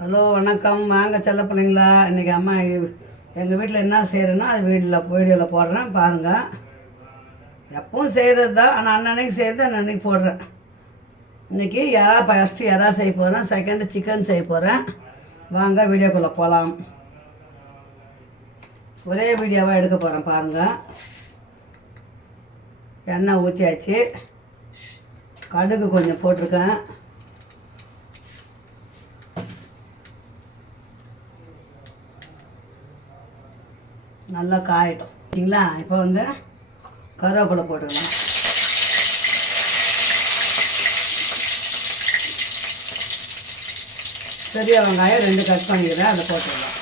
Hello வணக்கம். வாங்க செல்ல பிள்ளைங்களா. இன்றைக்கி அம்மா எங்கள் வீட்டில் என்ன செய்கிறேன்னா அது வீடியோவில் போடுறேன் பாருங்கள். எப்பவும் செய்கிறது தான், ஆனால் அன்னன்னைக்கு செய்கிறது அன்னன்னைக்கு போடுறேன். இன்றைக்கி ஃபஸ்ட்டு எறா செய்ய போகிறேன், செகண்டு சிக்கன் செய்ய போகிறேன். வாங்க வீடியோக்குள்ளே போகலாம். ஒரே வீடியோவாக எடுக்க போகிறேன் பாருங்கள். எண்ணெய் ஊற்றியாச்சு, கடுகு கொஞ்சம் போட்டிருக்கேன். நல்லா காயட்டும் சரிங்களா. இப்போ வந்து கருவேப்பிலை போட்டுக்கலாம். பெரிய வெங்காயம் 2 கட் பண்ணிக்கிறேன், அதை போட்டுக்கலாம்.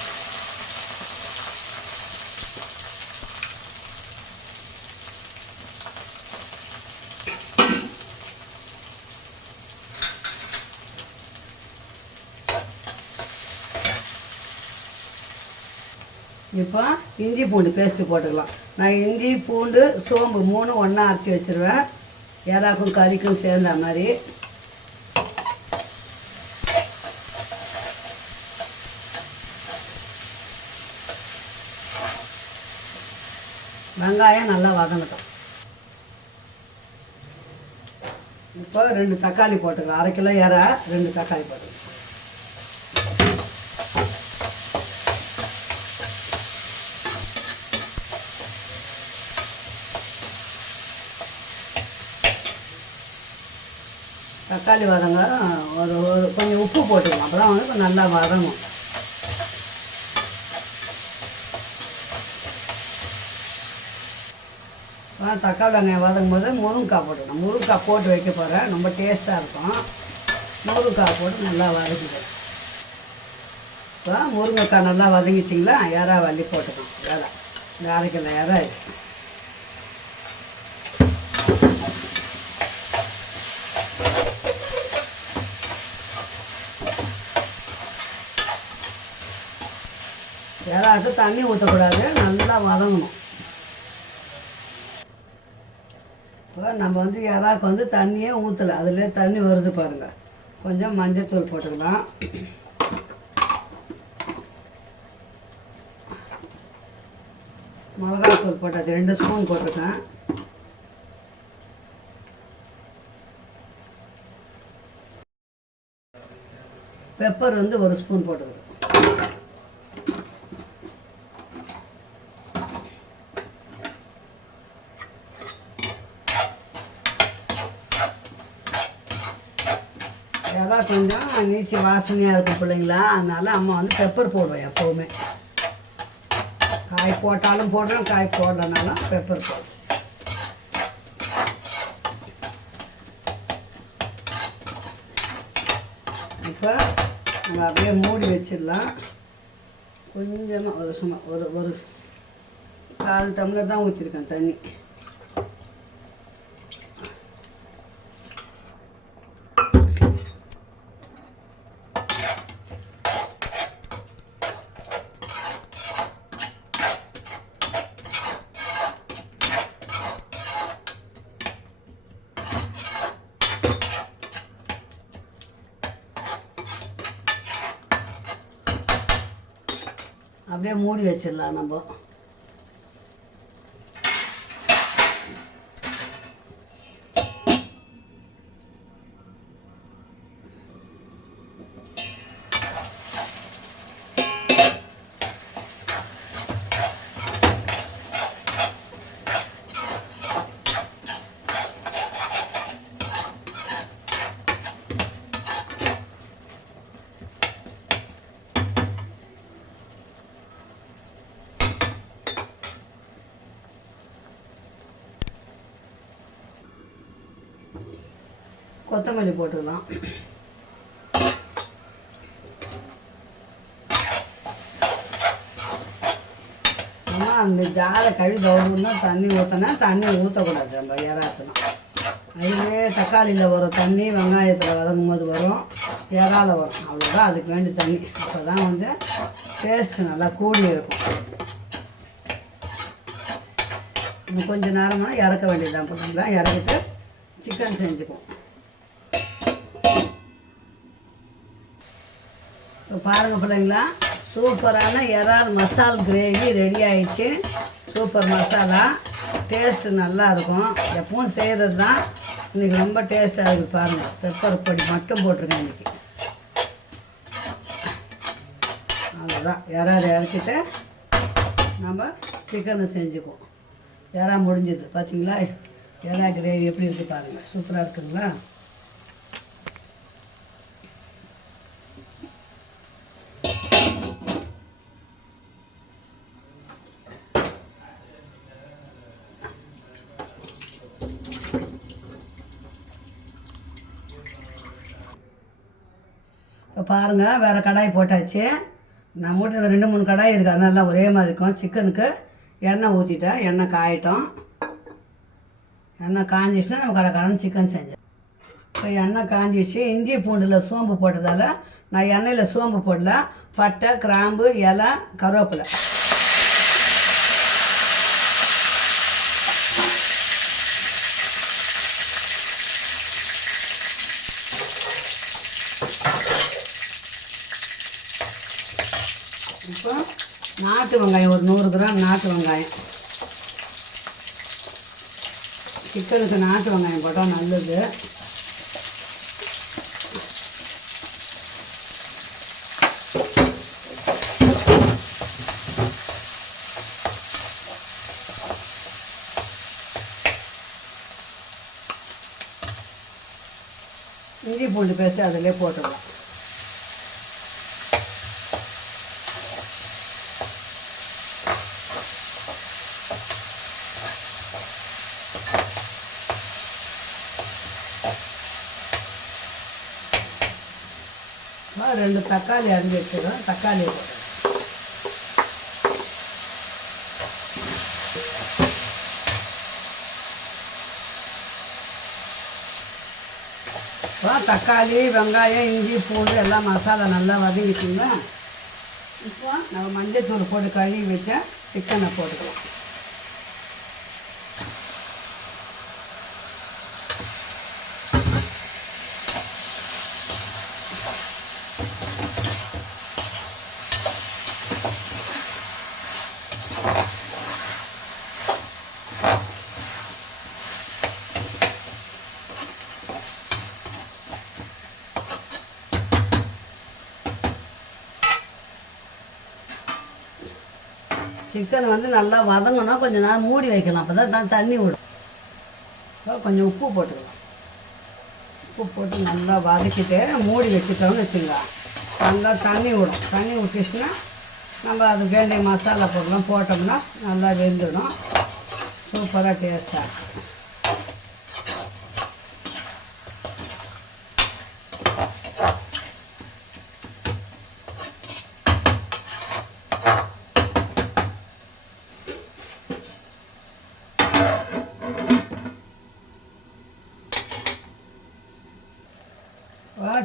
இப்போ இஞ்சி பூண்டு பேஸ்ட்டு போட்டுக்கலாம். நான் இஞ்சி பூண்டு சோம்பு 3 ஒன்றா அரைச்சி வச்சுருவேன், எறாக்கும் கறிக்கும் சேர்ந்த மாதிரி. வெங்காயம் நல்லா வதங்கட்டும். இப்போ 2 தக்காளி போட்டுக்கலாம். 1/2 கிலோ எறா 2 தக்காளி போட்டுக்கலாம். தக்காளி வதங்க ஒரு கொஞ்சம் உப்பு போட்டுக்கலாம், அப்போ தான் வந்து நல்லா வதங்கும். தக்காளி வெங்காயம் வதங்கும் போது முருங்கைக்காய் போட்டுக்கணும். முருங்கைக்காய் போட்டு வைக்க போகிறேன், ரொம்ப டேஸ்ட்டாக இருக்கும். முருங்கைக்காய் போட்டு நல்லா வதக்கிடுவேன். இப்போ முருங்கைக்காய் நல்லா வதங்கிச்சிங்களா, எறா வள்ளி போட்டுக்கணும். எறா இந்த 1/2 கிலோ எறா இருக்குது. எறாவுக்கு தண்ணி ஊற்றக்கூடாது, நல்லா வதங்கணும். இப்போ நம்ம வந்து எறாவுக்கு வந்து தண்ணியே ஊற்றலை, அதிலே தண்ணி வருது பாருங்கள். கொஞ்சம் மஞ்சள் போட்டுக்கலாம். மிளகாத்தூள் போட்டாச்சு, 2 ஸ்பூன் போட்டிருக்கேன். பெப்பர் வந்து 1 ஸ்பூன் போட்டுக்கிறேன். எறா கொஞ்சம் நீச்சி வாசனையாக இருக்கும் பிள்ளைங்களா, அதனால் அம்மா வந்து பெப்பர் போடுவேன் எப்போவுமே. காய் போட்டாலும் போடுறேன், காய் போடலனாலும் பெப்பர் போடுவேன். இப்போ நம்ம அப்படியே மூடி வச்சிடலாம். கொஞ்சமாக சும்மா ஒரு 1/4 டம்ளர் தான் ஊற்றிருக்கேன் தண்ணி. அப்படியே மூடி வச்சிடலாம் நம்ம. கொத்தமல்லி போட்டுக்கலாம். சும்மா அந்த ஜாலை கழுவி கவுன்னா தண்ணி ஊற்றினா, தண்ணி ஊற்றக்கூடாது. நம்ம எறாத்துனா அதுவே தக்காளியில் வரும் தண்ணி, வெங்காயத்தில் வதங்கும் போது வரும், எறால வரும். அவ்வளோதான், அதுக்கு வேண்டி தண்ணி. அப்போ தான் வந்து டேஸ்ட்டு நல்லா கூடி இருக்கும். இன்னும் கொஞ்சம் நேரம்னா இறக்க வேண்டியதுதான் பிள்ளைங்களா. இறக்கிட்டு சிக்கன் செஞ்சுக்குவோம். இப்போ பாருங்கள் பிள்ளைங்களா, சூப்பரான இறால் மசால் கிரேவி ரெடி ஆயிடுச்சு. சூப்பர் மசாலா, டேஸ்ட்டு நல்லாயிருக்கும். எப்பவும் செய்கிறது தான், இன்றைக்கி ரொம்ப டேஸ்ட்டாக இருக்குது. பாருங்கள், பெப்பர் பொடி மட்டும் போட்டிருக்கேன் இன்றைக்கி. அவ்வளோதான், இறால் இறக்கிட்டு நம்ம சிக்கனை செஞ்சுக்குவோம். இறா முடிஞ்சுது பார்த்தீங்களா? இறா கிரேவி எப்படி இருக்குது பாருங்கள், சூப்பராக இருக்குங்களா? இப்போ பாருங்கள், வேறு கடாய் போட்டாச்சு. நம்ம வீட்டில் 2-3 கடாய் இருக்குது, அதனால ஒரே மாதிரி இருக்கும். சிக்கனுக்கு எண்ணெய் ஊற்றிட்டேன், எண்ணெய் காயட்டும். எண்ணெய் காஞ்சிச்சுன்னா நம்ம கடைக்காரன் சிக்கன் செஞ்சேன். இப்போ எண்ணெய் காஞ்சிச்சு. இஞ்சி பூண்டில் சோம்பு போட்டதால் நான் எண்ணெயில் சோம்பு போடல. பட்டை, கிராம்பு, இலை, கருவேப்பிலை. இப்போ நாட்டு வெங்காயம் ஒரு 100 கிராம் நாட்டு வெங்காயம். சிக்கனுக்கு நாட்டு வெங்காயம் போட்டால் நல்லது. இஞ்சி பூண்டு பேஸ்ட்டு அதிலே போட்டுடலாம். ரெண்டு தக்காளி அரிஞ்சு வச்சுக்கிறோம், தக்காளி போடுறோம். இப்போ தக்காளி, வெங்காயம், இஞ்சி பூண்டு எல்லாம் மசாலா நல்லா வதங்கிச்சுங்களா? இப்போ நம்ம மஞ்சள் தூள் போட்டு கழுவி வச்சா சிக்கனை போட்டுக்கலாம். சிக்கன் வந்து நல்லா வதங்கினா கொஞ்சம் நேரம் மூடி வைக்கலாம், அப்போ தான் தண்ணி விடும். இப்போ கொஞ்சம் உப்பு போட்டுக்கலாம். உப்பு போட்டு நல்லா வதக்கிட்டு மூடி வச்சுட்டோம்னு வச்சுக்கலாம், நல்லா தண்ணி விடும். தண்ணி விட்டுச்சுன்னா நம்ம அது வேண்டிய மசாலா பொருள்லாம் போட்டோம்னா நல்லா வெந்துடும். சூப்பராக டேஸ்ட்டாக இருக்கும்.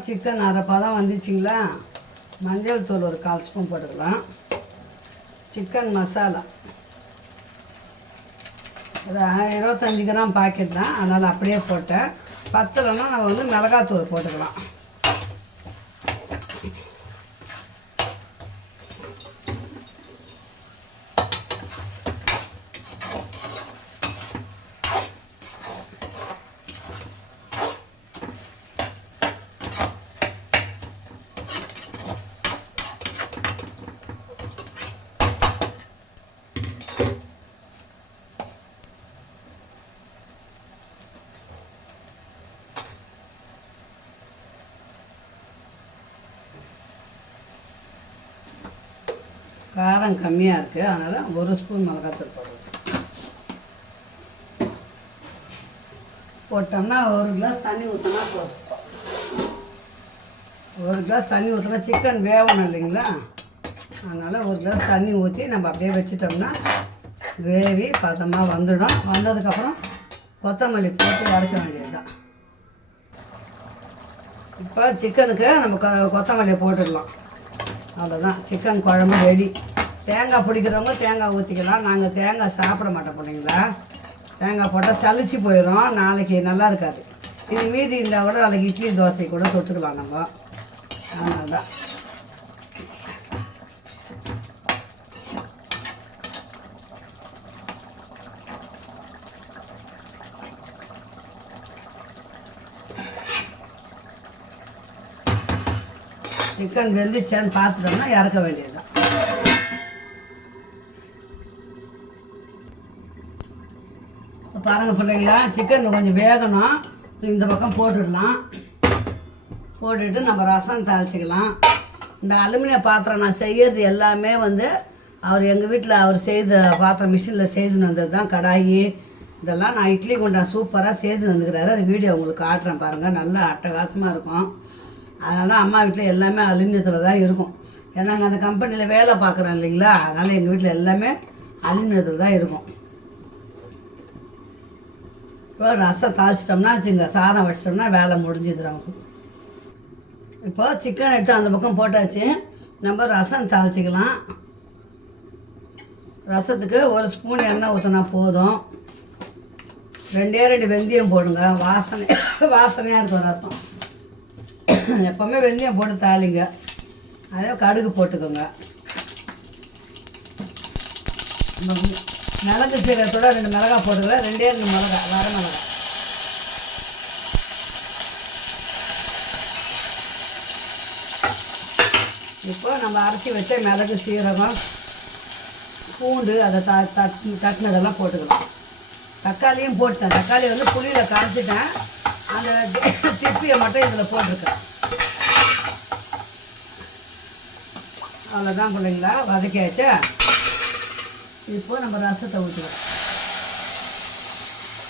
சிக்கன் அரை பதம் வந்துச்சுங்களா? மஞ்சள் தூள் ஒரு 1/4 ஸ்பூன் போட்டுக்கலாம். சிக்கன் மசாலா அது 25 கிராம் பாக்கெட் தான், அதனால் அப்படியே போட்டேன். பத்தலைன்னா நம்ம வந்து மிளகாத்தூள் போட்டுக்கலாம். காரம் கம்மியாக இருக்குது, அதனால் 1 ஸ்பூன் மிளகாத்தூள் போட்டோம்னா 1 கிளாஸ் தண்ணி ஊற்றினா போதும். 1 கிளாஸ் தண்ணி ஊற்றினா சிக்கன் வேகணும் இல்லைங்களா? அதனால் 1 கிளாஸ் தண்ணி ஊற்றி நம்ம அப்படியே வச்சிட்டோம்னா கிரேவி பதமாக வந்துடும். வந்ததுக்கப்புறம் கொத்தமல்லி போட்டு வதக்க வேண்டியது தான். இப்போ சிக்கனுக்கு நம்ம கொத்தமல்லியை போட்டுடலாம். அவ்வளோதான், சிக்கன் குழம்பு ரெடி. தேங்காய் பிடிக்கிறவங்க தேங்காய் ஊற்றிக்கலாம். நாங்கள் தேங்காய் சாப்பிட மாட்டோம் பிள்ளைங்களா. தேங்காய் போட்டால் சளிச்சு போயிடும், நாளைக்கு நல்லா இருக்காது. இது மீதி இருந்தால் கூட நாளைக்கு இட்லி தோசை கூட தொட்டுக்கலாம் நம்ம. அதனால தான் சிக்கன் வெந்துச்சான்னு பார்த்துட்டோம்னா இறக்க வேண்டியது தான். பாருங்கள் பிள்ளைங்களா, சிக்கன் கொஞ்சம் வேகணும். இந்த பக்கம் போட்டுடலாம். போட்டுட்டு நம்ம ரசம் தாளிச்சிக்கலாம். இந்த அலுமினிய பாத்திரம் நான் செய்கிறது எல்லாமே வந்து அவர் எங்கள் வீட்டில் அவர் செய்த பாத்திரம் மிஷினில் செய்துன்னு வந்தது தான். கடாயி இதெல்லாம் நான் இட்லி குண்டா சூப்பராக செய்துன்னு வந்துக்கிறாரு. அது வீடியோ உங்களுக்கு காட்டுறேன் பாருங்கள். நல்லா அட்டகாசமாக இருக்கும். அதனால தான் அம்மா வீட்டில் எல்லாமே அலுமினியத்தில் தான் இருக்கும். ஏன்னா நாங்கள் அந்த கம்பெனியில் வேலை பார்க்குறோம் இல்லைங்களா, அதனால் எங்கள் வீட்டில் எல்லாமே அலுமினியத்தில் தான் இருக்கும். இப்போ ரசம் தாளிச்சிட்டோம்னா வச்சுங்க, சாதம் வச்சிட்டோம்னா வேலை முடிஞ்சுதுறாங்க. இப்போ சிக்கன் எடுத்து அந்த பக்கம் போட்டாச்சு. நம்ம ரசம் தாளிச்சிக்கலாம். ரசத்துக்கு 1 ஸ்பூன் எண்ணெய் ஊற்றினா போதும். 2 வெந்தயம் போடுங்க. வாசனையாக இருக்கும் ரசம். எப்போவுமே வெந்தயம் போட்டு தாளிங்க. அதே கடுகு போட்டுக்கோங்க. மிளகு சீரகத்தோட 2 மிளகாய் போட்டுக்கலாம். 2 மிளகாய், வர மிளகாய். இப்போ நம்ம அரைச்சி வச்ச மிளகு சீரகம் பூண்டு அதை தட்டினதெல்லாம் போட்டுக்கலாம். தக்காளியும் போட்டேன். தக்காளி வந்து புளியில் கரைச்சிட்டேன். அந்த திப்பியை மட்டும் இதில் போட்டிருக்கேன். அவ்வளோதான் பிள்ளைங்களா, வதக்கியாச்சு. இப்போ நம்ம ரசத்தை ஊற்றுவோம்.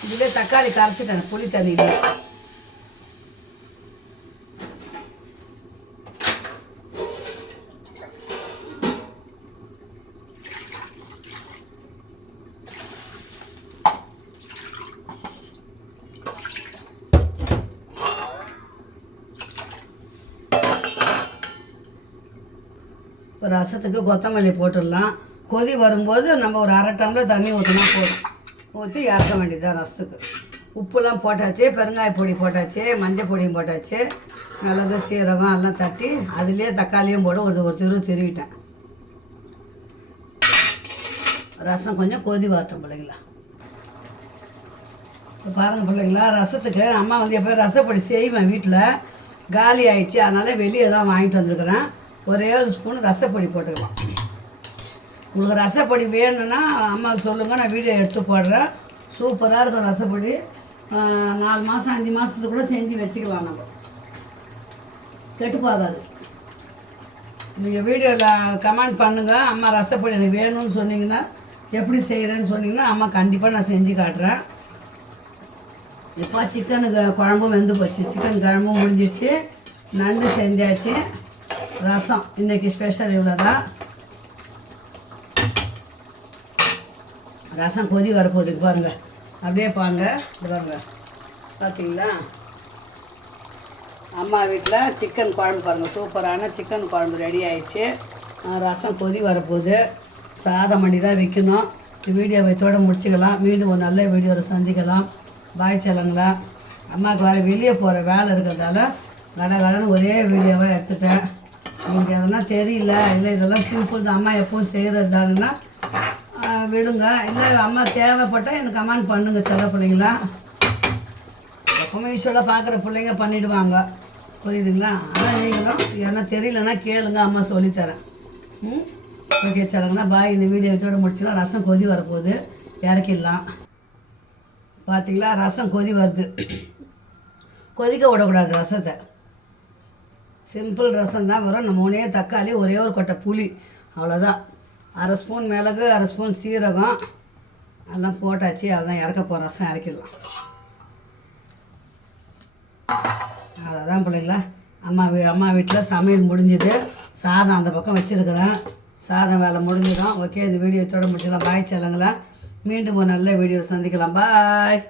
இதிலே தக்காளி கரைச்சிட்டேன் புளி தண்ணியிலே. இப்போ ரசத்துக்கு கொத்தமல்லி போட்டுடலாம். கொதி வரும்போது நம்ம ஒரு 1/2 டம்ளர் தண்ணி ஊற்றினா போதும். ஊற்றி இறக்க வேண்டியதுதான் ரசத்துக்கு. உப்புலாம் போட்டாச்சு, பெருங்காய பொடி போட்டாச்சு, மஞ்சள் பொடியும் போட்டாச்சு, மிளகு சீரகம் எல்லாம் தட்டி அதுலேயே தக்காளியும் போட்டு ஒரு திருவிட்டேன். ரசம் கொஞ்சம் கொதி வரட்டும் பிள்ளைங்களா. இப்போ பாருங்கள் பிள்ளைங்களா, ரசத்துக்கு அம்மா வந்து எப்போ ரசப்பொடி செய்வேன் வீட்டில், காலி ஆயிடுச்சு. அதனால் வெளியே தான் வாங்கிட்டு வந்துருக்குறேன். ஒரே 1 ஸ்பூன் ரசப்பொடி போட்டுக்கலாம். உங்களுக்கு ரசப்பொடி வேணும்னா அம்மாவுக்கு சொல்லுங்கள், நான் வீடியோ எடுத்து போடுறேன். சூப்பராக இருக்கும் ரசப்பொடி. 4 மாதம் 5 மாதத்துக்கு கூட செஞ்சு வச்சுக்கலாம். நம்ம கெட்டு போகாது. நீங்கள் வீடியோவில் கமெண்ட் பண்ணுங்கள். அம்மா ரசப்பொடி எனக்கு வேணும்னு சொன்னீங்கன்னா, எப்படி செய்கிறேன்னு சொன்னீங்கன்னா அம்மா கண்டிப்பாக நான் செஞ்சு காட்டுறேன். இப்போ சிக்கனுக்கு குழம்பும் வெந்து போச்சு. சிக்கன் குழம்பும் முடிஞ்சிடுச்சு. நண்டு செஞ்சாச்சு. ரசம் இன்றைக்கி ஸ்பெஷல் இவ்வளோ தான். ரசம் கொதி வரப்போகுதுக்கு பாருங்கள். அப்படியே பாருங்க, இது பாருங்கள். பார்த்தீங்களா, அம்மா வீட்டில் சிக்கன் குழம்பு பாருங்கள். சூப்பரான சிக்கன் குழம்பு ரெடி ஆயிடுச்சு. ரசம் கொதி வரப்போகுது. சாதம் பண்ணி தான் வைக்கணும். வீடியோவை இதோட முடிச்சுக்கலாம். மீண்டும் ஒரு நல்ல வீடியோவில் சந்திக்கலாம். பாய் செல்லுங்களா. அம்மாவுக்கு வேறு வெளியே போகிற வேலை இருக்கிறதால கடகடன்னு ஒரே வீடியோவாக எடுத்துட்டேன். நீங்கள் எதனா தெரியல, இல்லை இதெல்லாம் சிம்பிள் தான், அம்மா எப்பவும் செய்கிறது தானுன்னா விடுங்க. இல்லை அம்மா தேவைப்பட்டால் எனக்கு கமெண்ட் பண்ணுங்கள். சில பிள்ளைங்களா எப்பவுமே யூஸ்வலாக பார்க்குற பிள்ளைங்க பண்ணிவிடுவாங்க, புரியுதுங்களா? ஆனால் நீங்களும் எதனா தெரியலன்னா கேளுங்க, அம்மா சொல்லித்தரேன். ஓகே சொல்லுங்கண்ணா, பாய். இந்த வீடியோ இதோட முடிச்சுக்கலாம். ரசம் கொதி வரப்போகுது, இறக்கிடலாம். பார்த்தீங்களா, ரசம் கொதி வருது. கொதிக்க விடக்கூடாது ரசத்தை. சிம்பிள் ரசம் தான் வரும். நம்ம 3 தக்காளி, ஒரே ஒரு கொட்டை புளி, அவ்வளோதான். 1/2 ஸ்பூன் மிளகு, 1/2 ஸ்பூன் சீரகம் எல்லாம் போட்டாச்சு. அதான் இறக்க போகிற ரசம் இறக்கிடலாம். அவ்வளோதான் பிள்ளைங்களா. அம்மா வீட்டில் சமையல் முடிஞ்சுது. சாதம் அந்த பக்கம் வச்சுருக்கிறேன். சாதம் வேலை முடிஞ்சிடும். ஓகே, இந்த வீடியோ இதோட முடிச்சிடலாம். பாய் செல்லுங்களா. மீண்டும் ஒரு நல்ல வீடியோ சந்திக்கலாம். பாய்.